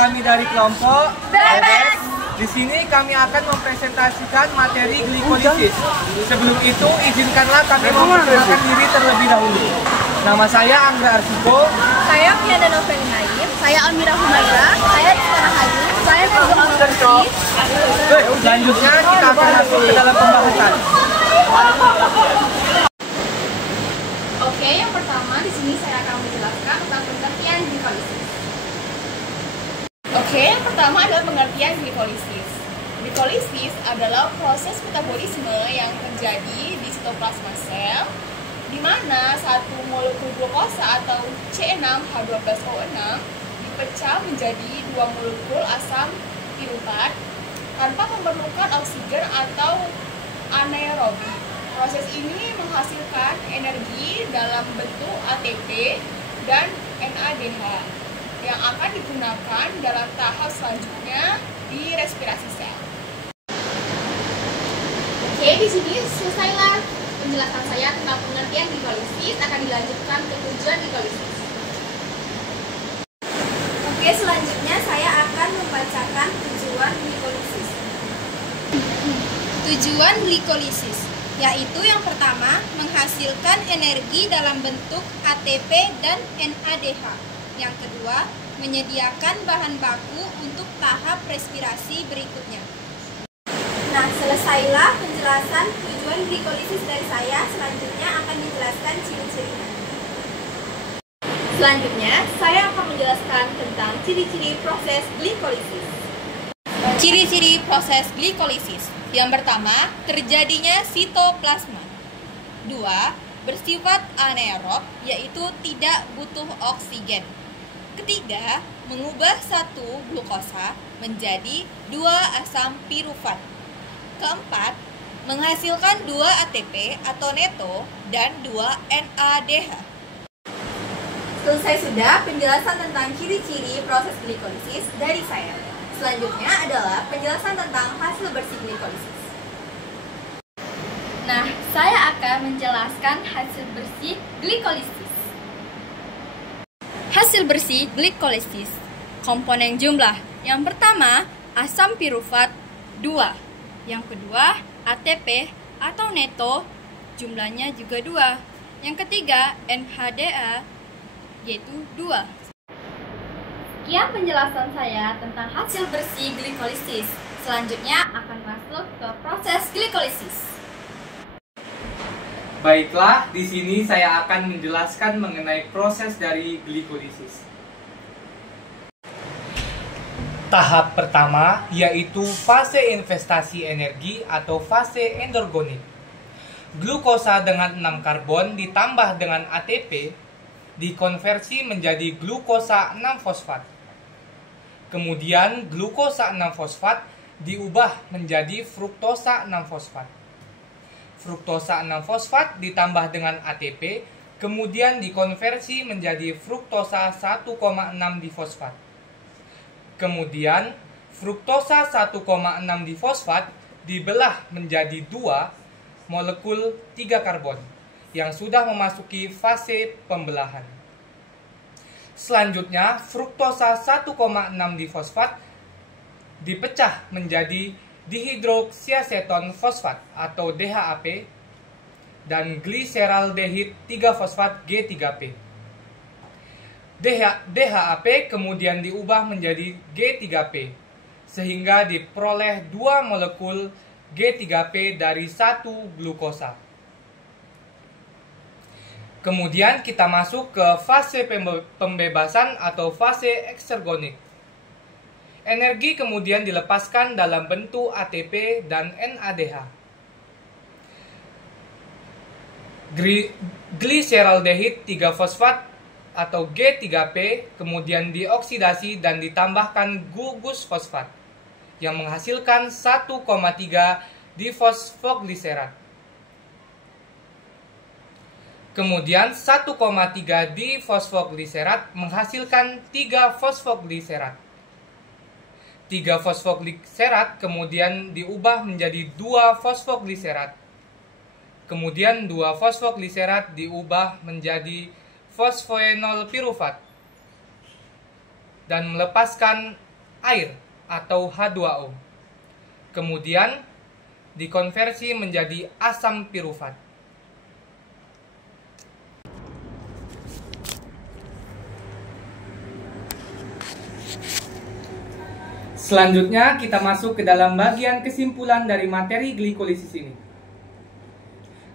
kami dari kelompok Bebek. Di sini kami akan mempresentasikan materi glikolisis. Sebelum itu, izinkanlah kami memperkenalkan diri terlebih dahulu. Nama saya Anggra Arsiko. Saya Fianda Noveli Naim. Saya Almira Humaira. Saya Rizkana Hayu. Saya Nurul Alfari. Selanjutnya kita akan masuk ke dalam pembahasan. Oke, yang pertama di sini saya akan menjelaskan tentang pengertian glikolisis. Oke, yang pertama adalah pengertian glikolisis. Glikolisis adalah proses metabolisme yang terjadi di sitoplasma sel, di mana satu molekul glukosa atau C6H12O6 dipecah menjadi dua molekul asam piruvat tanpa memerlukan oksigen atau anaerobi. Proses ini menghasilkan energi dalam bentuk ATP dan NADH yang akan digunakan dalam tahap selanjutnya di respirasi sel. Oke, di sini selesailah penjelasan saya tentang pengertian glikolisis. Akan dilanjutkan ke tujuan glikolisis. Oke, selanjutnya saya akan membacakan tujuan glikolisis. Tujuan glikolisis yaitu yang pertama, menghasilkan energi dalam bentuk ATP dan NADH. Yang kedua, menyediakan bahan baku untuk tahap respirasi berikutnya. Nah, selesailah penjelasan tujuan glikolisis dari saya. Selanjutnya akan dijelaskan ciri-cirinya. Selanjutnya, saya akan menjelaskan tentang ciri-ciri proses glikolisis. Ciri-ciri proses glikolisis. Yang pertama, terjadinya sitoplasma. 2. Bersifat anaerob, yaitu tidak butuh oksigen. Ketiga, mengubah satu glukosa menjadi 2 asam piruvat. Keempat, menghasilkan 2 ATP atau neto dan 2 NADH. Selesai sudah penjelasan tentang ciri-ciri proses glikolisis dari saya. Selanjutnya adalah penjelasan tentang hasil bersih glikolisis. Nah, saya akan menjelaskan hasil bersih glikolisis. Hasil bersih glikolisis. Komponen jumlah. Yang pertama, asam piruvat 2. Yang kedua, ATP atau neto, jumlahnya juga 2. Yang ketiga, NADH, yaitu 2. Sekian penjelasan saya tentang hasil bersih glikolisis. Selanjutnya akan masuk ke proses glikolisis. Baiklah, di sini saya akan menjelaskan mengenai proses dari glikolisis. Tahap pertama yaitu fase investasi energi atau fase endorgonik. Glukosa dengan 6 karbon ditambah dengan ATP dikonversi menjadi glukosa 6-fosfat. Kemudian glukosa 6-fosfat diubah menjadi fruktosa 6-fosfat. Fruktosa 6-fosfat ditambah dengan ATP, kemudian dikonversi menjadi fruktosa 1,6-difosfat. Kemudian fruktosa 1,6-difosfat dibelah menjadi 2 molekul 3 karbon yang sudah memasuki fase pembelahan. Selanjutnya, fruktosa 1,6-difosfat dipecah menjadi dihidroksiaseton fosfat atau DHAP dan gliseraldehid 3-fosfat G3P. DHAP kemudian diubah menjadi G3P sehingga diperoleh 2 molekul G3P dari 1 glukosa. Kemudian kita masuk ke fase pembebasan atau fase eksergonik. Energi kemudian dilepaskan dalam bentuk ATP dan NADH. Gliseraldehid 3-fosfat atau G3P kemudian dioksidasi dan ditambahkan gugus fosfat yang menghasilkan 1,3 difosfogliserat. Kemudian 1,3 difosfogliserat menghasilkan 3 fosfogliserat. 3 fosfogliserat kemudian diubah menjadi 2 fosfogliserat. Kemudian 2 fosfogliserat diubah menjadi fosfoenol piruvat dan melepaskan air atau H2O. Kemudian dikonversi menjadi asam pirufat. Selanjutnya kita masuk ke dalam bagian kesimpulan dari materi glikolisis ini.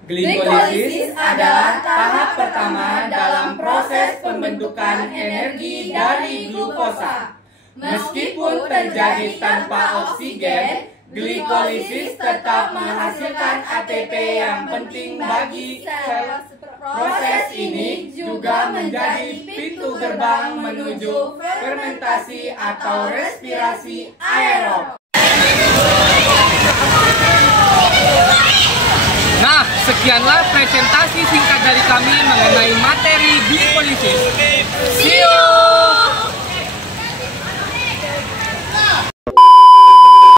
Glikolisis adalah tahap pertama dalam proses pembentukan energi dari glukosa. Meskipun terjadi tanpa oksigen, glikolisis tetap menghasilkan ATP yang penting bagi sel. Proses ini juga menjadi pintu gerbang menuju fermentasi atau respirasi aerob. Nah, sekianlah presentasi singkat dari kami mengenai materi glikolisis. See you!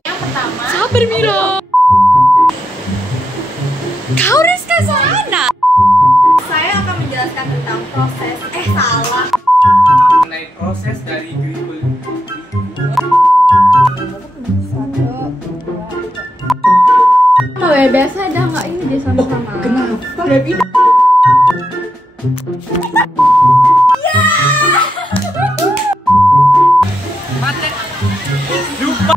Yang pertama, Sabar Mira. Kau Rizka Sorana. Saya akan menjelaskan tentang proses salah. Mengenai proses dari glikolisis. Oh ya biasa ada nggak ini deh sama-sama. Kenapa? Lupa.